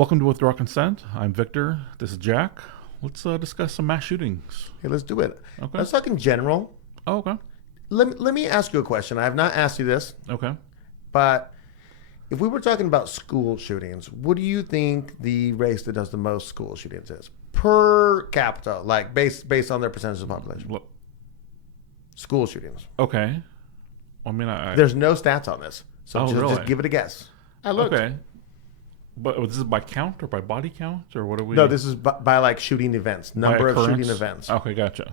Welcome to Withdraw Consent. I'm Victor. This is Jack. Let's discuss some mass shootings. Hey, let's do it. Okay. Let's talk in general. Oh, okay. Let me ask you a question. I have not asked you this, Okay. but if we were talking about school shootings, what do you think the race that does the most school shootings is? Per capita, like based on their percentage of the population. Look, School shootings. okay. I mean, I There's no stats on this. So Oh, just really? give it a guess. I looked. okay. But this is by count or by body count or what are we? No, this is by like shooting events, by number of occurrence? shooting events. Okay, gotcha.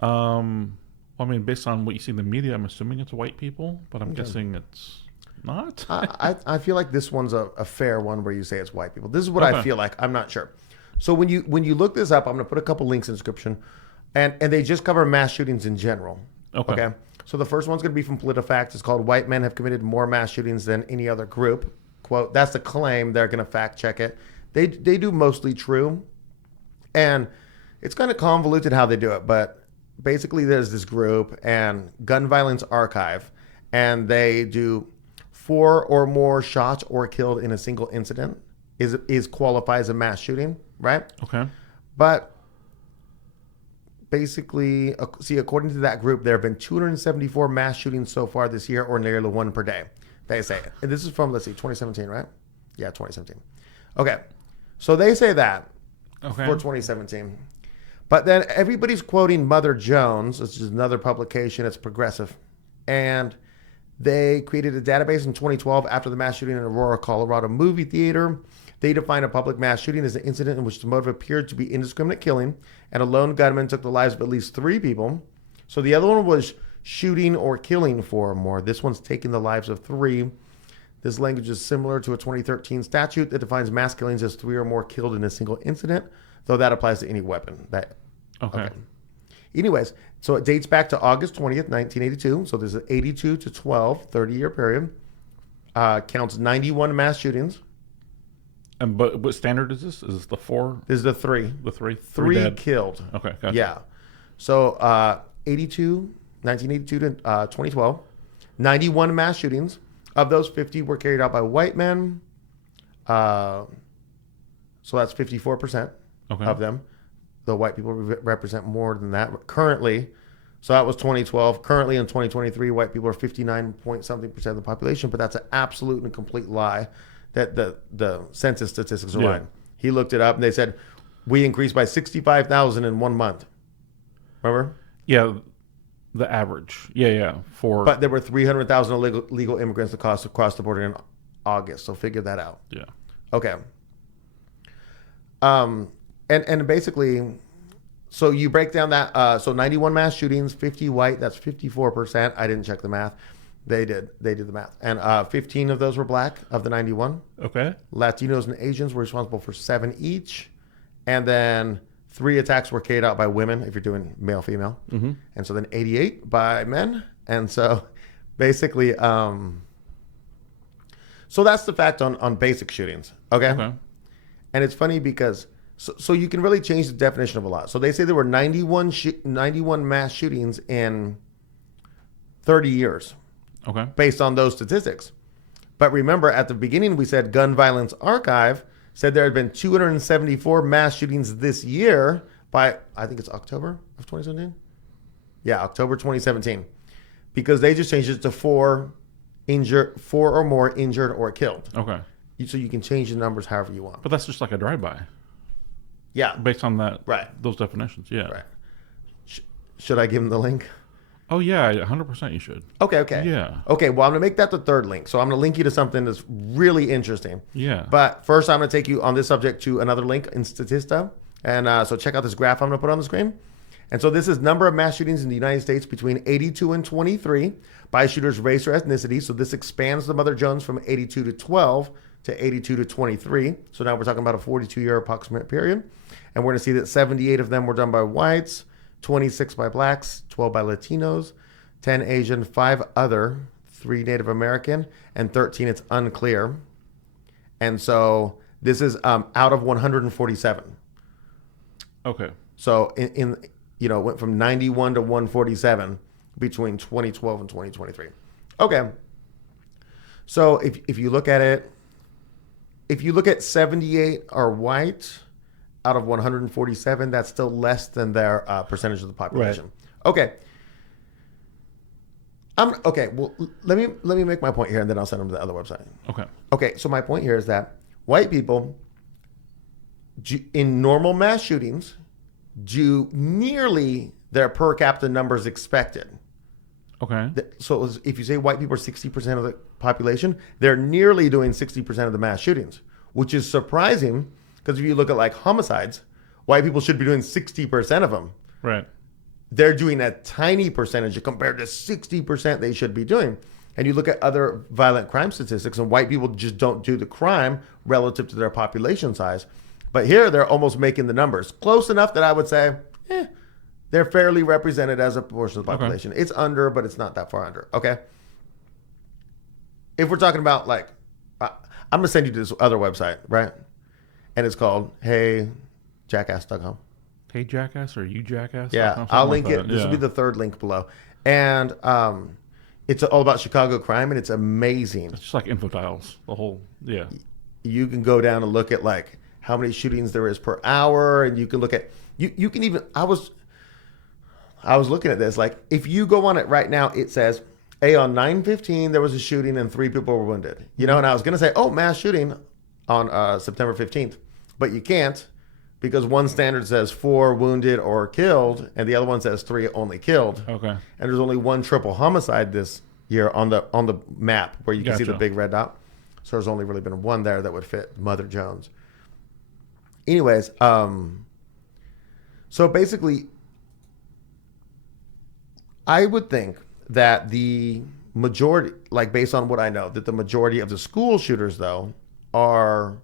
I mean, based on what you see in the media, I'm assuming it's white people, but I'm guessing it's not. I feel like this one's a fair one where you say it's white people. This is what I Okay. feel like. I'm not sure. So when you look this up, I'm going to put a couple links in the description, and they just cover mass shootings in general. Okay. So the first one's going to be from PolitiFact. It's called "White Men Have Committed More Mass Shootings Than Any Other Group." Quote. That's the claim. They're going to fact check it. They do mostly true, and it's kind of convoluted how they do it. But basically, there's this group and Gun Violence Archive, and they do 4 or more shots or killed in a single incident is qualifies as a mass shooting, right? Okay. But basically, see, according to that group, there have been 274 mass shootings so far this year, or nearly one per day. They say, and this is from, let's see, 2017, right? Yeah, 2017. Okay, so they say that Okay. for 2017. But then everybody's quoting Mother Jones, which is another publication. It's progressive. And they created a database in 2012 after the mass shooting in Aurora, Colorado movie theater. They defined a public mass shooting as an incident in which the motive appeared to be indiscriminate killing, and a lone gunman took the lives of at least 3 people. So the other one was shooting or killing 4 or more. This one's taking the lives of 3. This language is similar to a 2013 statute that defines mass killings as 3 or more killed in a single incident, though that applies to any weapon. Okay. Anyways, so it dates back to August 20th, 1982. So there's an 82 to 12, 30-year period. Counts 91 mass shootings. And but what standard is this? Is this the 4? This is the 3. The 3? 3 dead? killed. Okay, gotcha. Yeah. So 1982 to 2012, 91 mass shootings. Of those, 50 were carried out by white men. So that's 54% Okay. of them. The white people represent more than that currently. So that was 2012. Currently in 2023, white people are 59 point something percent of the population, but that's an absolute and complete lie that the census statistics are Yeah. lying. He looked it up and they said, we increased by 65,000 in 1 month. Remember? Yeah, the average. Yeah. But there were 300,000 illegal immigrants that crossed the border in August. So figure that out. Yeah. Okay. And basically, so you break down that. So 91 mass shootings, 50 white. That's 54%. I didn't check the math. They did the math. And 15 of those were black of the 91. Okay. Latinos and Asians were responsible for 7 each. And then 3 attacks were carried out by women, if you're doing male, female. Mm-hmm. And so then 88 by men. And so basically, so that's the fact on basic shootings. Okay. And it's funny because, so you can really change the definition of a lot. So they say there were 91 mass shootings in 30 years. Okay. Based on those statistics. But remember, at the beginning, we said Gun Violence Archive said there had been 274 mass shootings this year by, I think it's October of 2017? Yeah, October 2017. Because they just changed it to 4 or more injured or killed. Okay. So you can change the numbers however you want. But that's just like a drive-by Yeah. based on that. Right. Those definitions. Yeah. Right. Should I give them the link? Oh yeah, 100% you should. Okay. Yeah. Okay, well, I'm going to make that the 3rd link. So I'm going to link you to something that's really interesting. Yeah. But first, I'm going to take you on this subject to another link in Statista. And so check out this graph I'm going to put on the screen. And so this is number of mass shootings in the United States between 82 and 23 by shooters' race or ethnicity. So this expands the Mother Jones from 82 to 12 to 82 to 23. So now we're talking about a 42-year approximate period. And we're going to see that 78 of them were done by whites, 26 by blacks, 12 by Latinos, 10 Asian, 5 other, 3 Native American, and 13 it's unclear. And so this is out of 147. Okay. So in it went from 91 to 147 between 2012 and 2023. Okay. So if you look at it, if you look at 78 are white out of 147, that's still less than their percentage of the population. Okay. Okay. Well, let me make my point here, and then I'll send them to the other website. Okay. Okay. So my point here is that white people, in normal mass shootings, do nearly their per capita numbers expected. Okay. So if you say white people are 60% of the population, they're nearly doing 60% of the mass shootings, which is surprising because if you look at like homicides, white people should be doing 60% of them. Right. They're doing a tiny percentage compared to 60% they should be doing. And you look at other violent crime statistics, and white people just don't do the crime relative to their population size. But here they're almost making the numbers close enough that I would say, they're fairly represented as a proportion of the population. Okay. It's under, but it's not that far under. Okay. If we're talking about like, I'm going to send you to this other website, right? And it's called HeyJackass.com. Hey Jackass or You Jackass? Yeah, I'll link it. This will be the third link below. And it's all about Chicago crime, and it's amazing. It's just like Infotiles, the whole, You can go down and look at like how many shootings there is per hour, and you can look at, you can even, I was looking at this, like if you go on it right now, it says, on 9/15 there was a shooting and 3 people were wounded. You know, and I was going to say, mass shooting on September 15th, but you can't because one standard says 4 wounded or killed, and the other one says 3 only killed. Okay. And there's only 1 triple homicide this year on the map where you can see the big red dot. So there's only really been 1 there that would fit Mother Jones. Anyways, so basically, I would think that the majority, like based on what I know, that the majority of the school shooters, though, are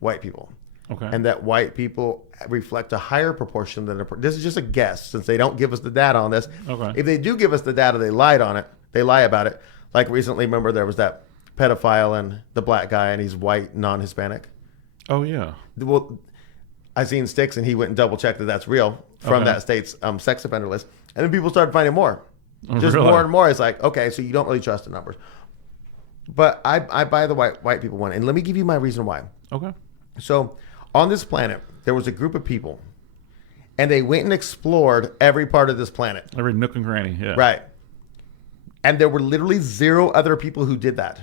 white people. Okay. And that white people reflect a higher proportion than this is just a guess since they don't give us the data on this. Okay. If they do give us the data, they lie about it. Like recently, remember there was that pedophile and the black guy, and he's white, non-Hispanic. Oh, yeah. Well, I seen sticks, and he went and double checked that that's real from that state's sex offender list. And then people started finding more. Just more and more. It's like, okay, so you don't really trust the numbers. But I buy the white people one. And let me give you my reason why. Okay. So on this planet, there was a group of people, and they went and explored every part of this planet. Every nook and cranny, yeah. Right. And there were literally 0 other people who did that.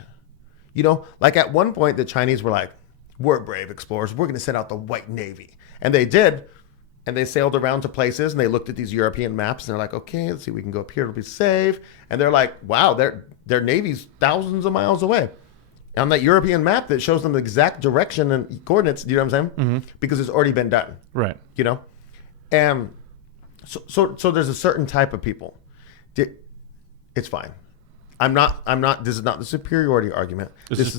You know, like at one point, the Chinese were like, we're brave explorers. We're going to send out the white navy. And they did. And they sailed around to places, and they looked at these European maps, and they're like, okay, let's see, we can go up here, it'll be safe. And they're like, wow, their navy's thousands of miles away. On that European map that shows them the exact direction and coordinates, you know what I'm saying? Mm-hmm. Because it's already been done. Right. You know? And so there's a certain type of people. It's fine. This is not the superiority argument.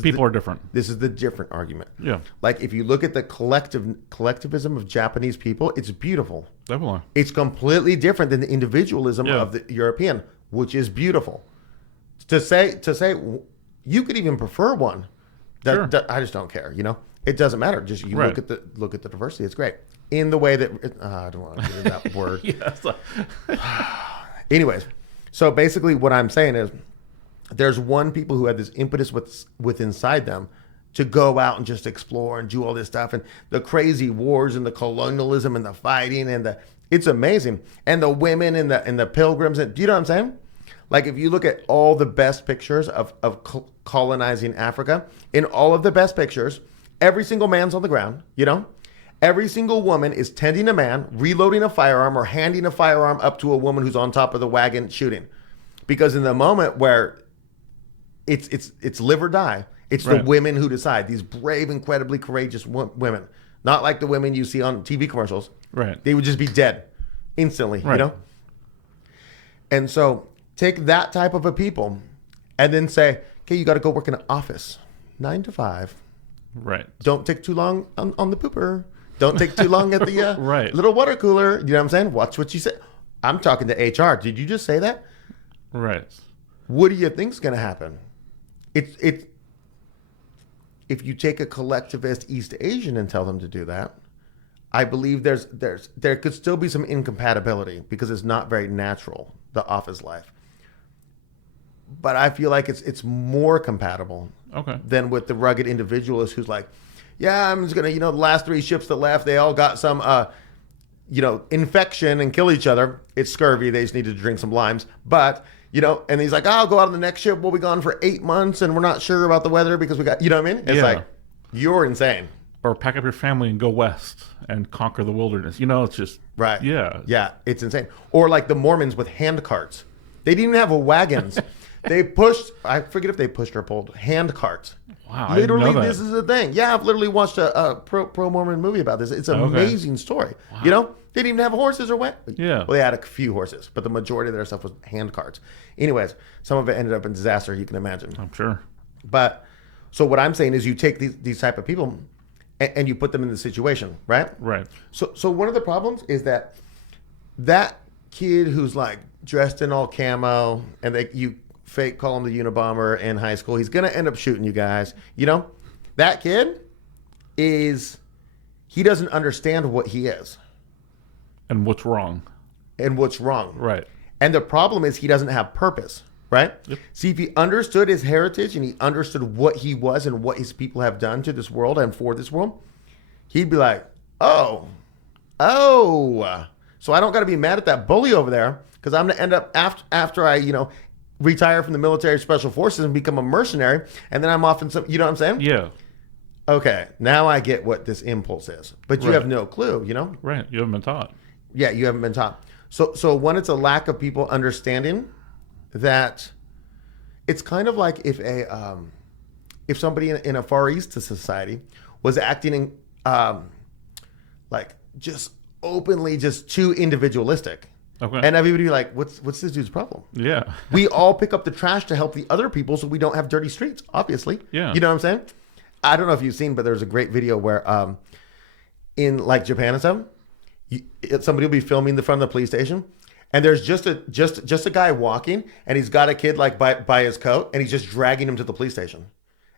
People are different. This is the different argument. Yeah. Like if you look at the collectivism of Japanese people, it's beautiful. Definitely. It's completely different than the individualism of the European, which is beautiful. To say you could even prefer one. That I just don't care, you know? It doesn't matter. Just you look at the diversity. It's great. In the way that I don't want to get into that word. Anyways, so basically what I'm saying is there's people who had this impetus with inside them to go out and just explore and do all this stuff, and the crazy wars and the colonialism and the fighting and it's amazing. And the women and the pilgrims, and do you know what I'm saying? Like if you look at all the best pictures of colonizing Africa, in all of the best pictures, every single man's on the ground, you know? Every single woman is tending a man, reloading a firearm, or handing a firearm up to a woman who's on top of the wagon shooting. Because in the moment where it's live or die, it's the women who decide. These brave, incredibly courageous women. Not like the women you see on TV commercials. Right. They would just be dead instantly, you know? And so take that type of a people and then say, okay, you got to go work in an office, 9 to 5. Right. Don't take too long on the pooper. Don't take too long at the little water cooler. You know what I'm saying? Watch what you say. I'm talking to HR. Did you just say that? Right. What do you think's going to happen? If you take a collectivist East Asian and tell them to do that, I believe there could still be some incompatibility because it's not very natural, the office life. But I feel like it's more compatible than with the rugged individualist who's like, yeah, I'm just gonna, the last 3 ships that left, they all got some, infection and kill each other. It's scurvy. They just need to drink some limes. But, and he's like, I'll go out on the next ship. We'll be gone for 8 months and we're not sure about the weather because we got, you know what I mean? It's like, you're insane. Or pack up your family and go west and conquer the wilderness. It's just... Right. Yeah. Yeah, it's insane. Or like the Mormons with hand carts. They didn't even have wagons. They pushed, I forget if they pushed or pulled, hand carts. Wow, literally, I didn't know that. this is a thing. Yeah, I've literally watched a pro-Mormon movie about this. It's an amazing story. Wow. They didn't even have horses or what? Yeah. Well, they had a few horses, but the majority of their stuff was hand carts. Anyways, some of it ended up in disaster, you can imagine. I'm sure. But, so what I'm saying is you take these type of people and you put them in the situation, right? Right. So one of the problems is that kid who's like dressed in all camo and you fake call him the Unabomber in high school, he's going to end up shooting you guys. That kid he doesn't understand what he is. And what's wrong. Right. And the problem is he doesn't have purpose, right? Yep. See, if he understood his heritage and he understood what he was and what his people have done to this world and for this world, he'd be like, oh, so I don't got to be mad at that bully over there because I'm going to end up after I, retire from the military special forces and become a mercenary. And then I'm off in some, you know what I'm saying? Yeah. Okay. Now I get what this impulse is, but you have no clue, Right. You haven't been taught. Yeah. You haven't been taught. So one, it's a lack of people understanding that it's kind of like if somebody in a Far East society was acting like just openly just too individualistic. Okay. And everybody be like, what's this dude's problem? Yeah. We all pick up the trash to help the other people so we don't have dirty streets, obviously. Yeah. You know what I'm saying? I don't know if you've seen, but there's a great video where in like Japan and stuff, somebody will be filming the front of the police station and there's just a guy walking and he's got a kid like by his coat and he's just dragging him to the police station.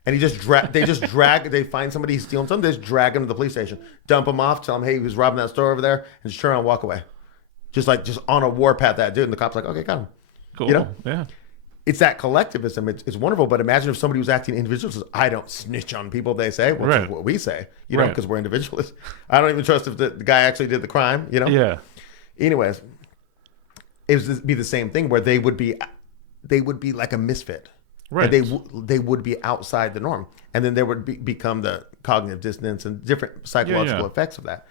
And they find somebody he's stealing something, they just drag him to the police station, dump him off, tell him, hey, he was robbing that store over there, and just turn around and walk away. Just on a warpath, that dude. And the cop's like, okay, got him. Cool. Yeah. It's that collectivism. It's wonderful. But imagine if somebody was acting individual, says, I don't snitch on people, they say, which is what we say, because we're individualists. I don't even trust if the guy actually did the crime, Yeah. Anyways, it would be the same thing where they would be like a misfit. Right. And they would be outside the norm. And then there would become the cognitive dissonance and different psychological effects of that.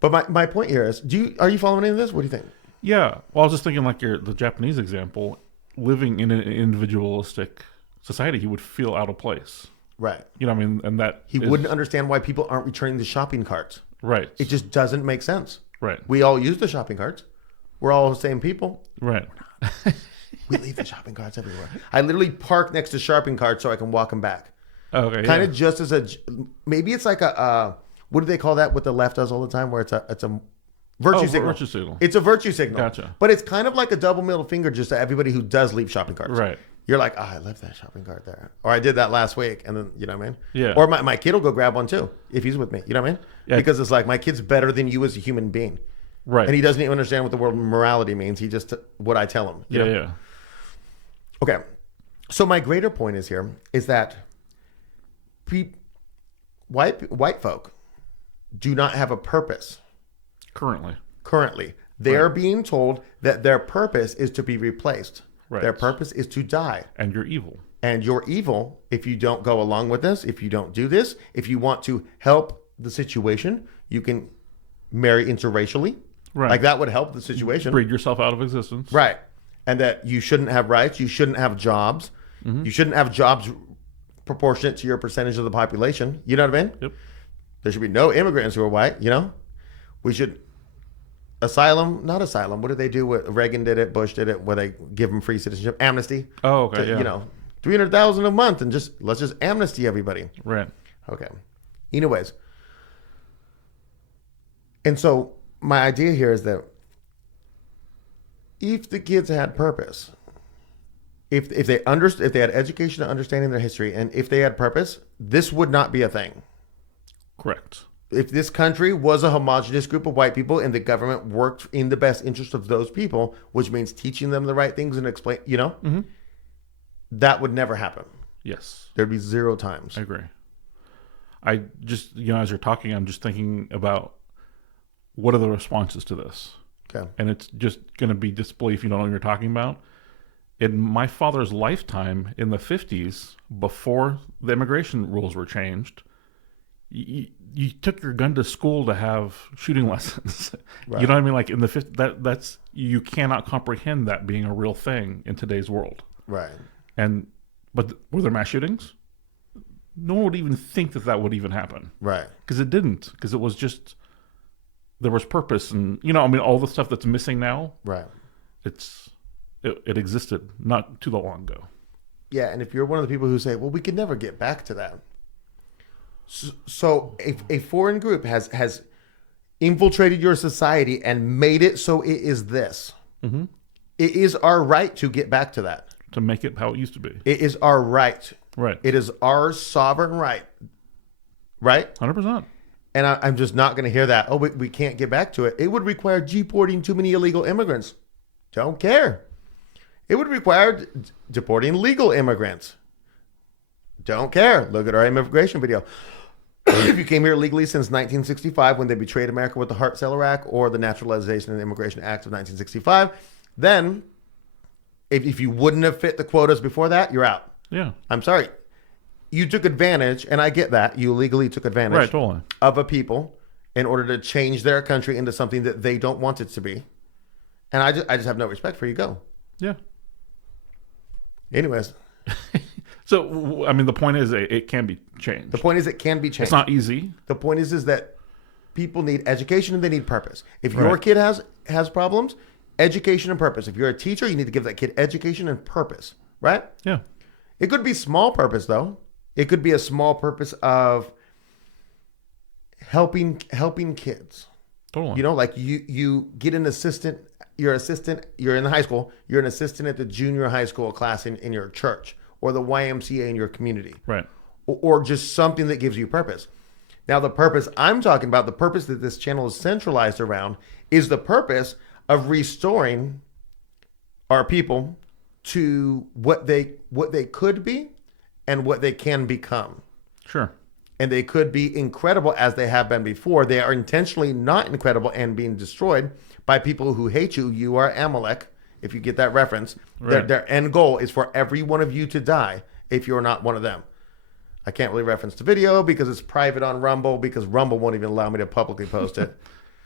But my point here is, are you following any of this? What do you think? Yeah. Well, I was just thinking like the Japanese example, living in an individualistic society, he would feel out of place. Right. And that he wouldn't understand why people aren't returning the shopping carts. Right. It just doesn't make sense. Right. We all use the shopping carts. We're all the same people. Right. We leave the shopping carts everywhere. I literally park next to shopping carts so I can walk them back. Okay. Kind of just as maybe it's like what do they call that? What the left does all the time, where it's a virtue signal. Virtue signal. It's a virtue signal. Gotcha. But it's kind of like a double middle finger just to everybody who does leave shopping carts. Right. You're like, I left that shopping cart there, or I did that last week, and then you know what I mean. Yeah. Or my kid will go grab one too if he's with me. You know what I mean? Yeah. Because it's like my kid's better than you as a human being. Right. And he doesn't even understand what the word morality means. He just what I tell him. You know? Yeah. Okay. So my greater point is that white folk do not have a purpose. Currently. They're being told that their purpose is to be replaced. Right. Their purpose is to die. And you're evil. And you're evil if you don't go along with this, if you don't do this. If you want to help the situation, you can marry interracially. Right. Like that would help the situation. Breed yourself out of existence. Right. And that you shouldn't have rights. You shouldn't have jobs. Mm-hmm. You shouldn't have jobs proportionate to your percentage of the population. You know what I mean? Yep. There should be no immigrants who are white, We should... not asylum. What did they do? Reagan did it. Bush did it. Where they give them free citizenship. Amnesty. Oh, okay. Yeah. 300,000 a month and let's just amnesty everybody. Right. Okay. Anyways. And so my idea here is that if the kids had purpose, if they had education and understanding their history, and if they had purpose, this would not be a thing. Correct. If this country was a homogenous group of white people and the government worked in the best interest of those people, which means teaching them the right things and explain, Mm-hmm. that would never happen. Yes. There'd be zero times. I agree. I just, as you're talking, I'm just thinking about what are the responses to this? Okay. And it's just going to be disbelief. You don't know what you're talking about. In my father's lifetime in the 50s, before the immigration rules were changed, you took your gun to school to have shooting lessons. Right. You know what I mean? Like in the 50s, that's you cannot comprehend that being a real thing in today's world. Right. But were there mass shootings? No one would even think that would even happen. Right. Because it didn't. Because it was just there was purpose, and all the stuff that's missing now. Right. It existed not too long ago. Yeah, and if you're one of the people who say, "Well, we could never get back to that," so a foreign group has infiltrated your society and made it so it is this. Mm-hmm. It is our right to get back to that. To make it how it used to be. It is our right. Right. It is our sovereign right. Right? 100%. And I'm just not going to hear that. Oh, we can't get back to it. It would require deporting too many illegal immigrants. Don't care. It would require deporting legal immigrants. Don't care. Look at our immigration video. If you came here legally since 1965, when they betrayed America with the Hart-Celler Act or the Naturalization and Immigration Act of 1965, then if you wouldn't have fit the quotas before that, you're out. Yeah. I'm sorry. You took advantage, and I get that. You legally took advantage right, totally. of a people in order to change their country into something that they don't want it to be. And I just have no respect for you. Go. Yeah. Anyways. So, I mean, the point is it can be changed. The point is it can be changed. It's not easy. The point is that people need education and they need purpose. If your kid has problems, education and purpose. If you're a teacher, you need to give that kid education and purpose, right? Yeah. It could be small purpose, though. It could be a small purpose of helping kids. Totally. Like you get an assistant, you're in the high school, you're an assistant at the junior high school class in your church or the YMCA in your community. Right. Or just something that gives you purpose. Now, the purpose I'm talking about, the purpose that this channel is centralized around, is the purpose of restoring our people to what they could be and what they can become. Sure. And they could be incredible as they have been before. They are intentionally not incredible and being destroyed by people who hate you. You are Amelek, if you get that reference. Right. Their end goal is for every one of you to die if you're not one of them. I can't really reference the video because it's private on Rumble, because Rumble won't even allow me to publicly post it.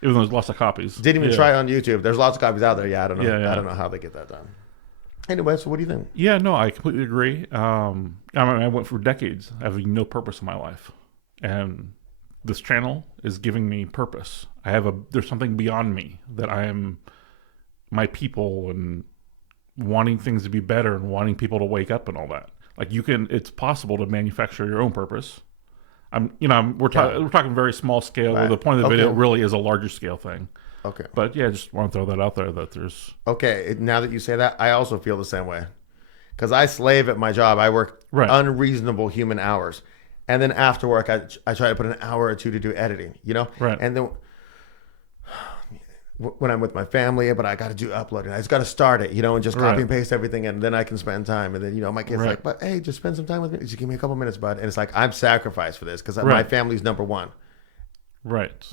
Even though there's lots of copies. Didn't even try on YouTube. There's lots of copies out there. Yeah, I don't know. Yeah. I don't know how they get that done. Anyway, so what do you think? Yeah, no, I completely agree. I went for decades having no purpose in my life. And this channel is giving me purpose. There's something beyond me that I am my people and wanting things to be better and wanting people to wake up and all that. Like it's possible to manufacture your own purpose. We're talking very small scale. Right. The point of the video really is a larger scale thing. Okay. But yeah, just want to throw that out there that there's... Okay, now that you say that, I also feel the same way. Because I slave at my job. I work unreasonable human hours. And then after work, I try to put an hour or two to do editing, Right. And then when I'm with my family, but I got to do uploading. I just got to start it, and just copy and paste everything, and then I can spend time. And then, my kid's like, but hey, just spend some time with me. Just give me a couple minutes, bud. And it's like, I'm sacrificed for this because my family's number one. Right.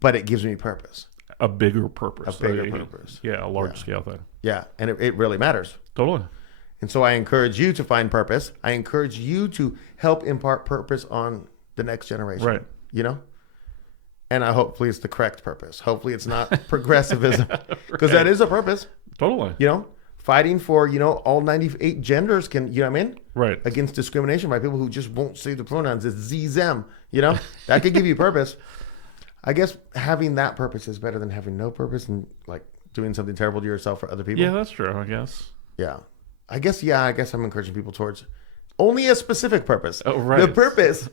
But it gives me purpose. A bigger purpose. Purpose. Yeah, a large scale thing. Yeah, and it really matters. Totally. And so I encourage you to find purpose. I encourage you to help impart purpose on the next generation. Right. And hopefully it's the correct purpose. Hopefully it's not progressivism, because that is a purpose. Totally. Fighting for, all 98 genders can, Right. Against discrimination by people who just won't say the pronouns. It's Z, them, that could give you purpose. I guess having that purpose is better than having no purpose and like doing something terrible to yourself or other people. Yeah, that's true, I guess. Yeah. I guess I'm encouraging people towards only a specific purpose. Oh, right. The purpose,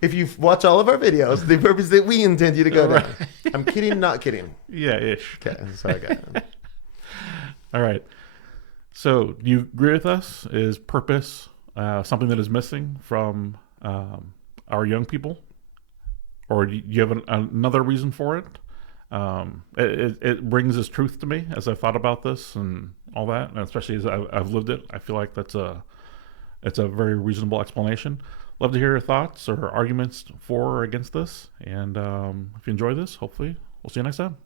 if you watch all of our videos, the purpose that we intend you to go down. I'm kidding, not kidding. Yeah, ish. Okay, sorry, guys. All right. So, do you agree with us? Is purpose something that is missing from our young people? Or do you have another reason for it? It brings this truth to me as I thought about this and all that, and especially as I've lived it. I feel like that's a It's a very reasonable explanation. Love to hear your thoughts or arguments for or against this. And if you enjoy this, hopefully we'll see you next time.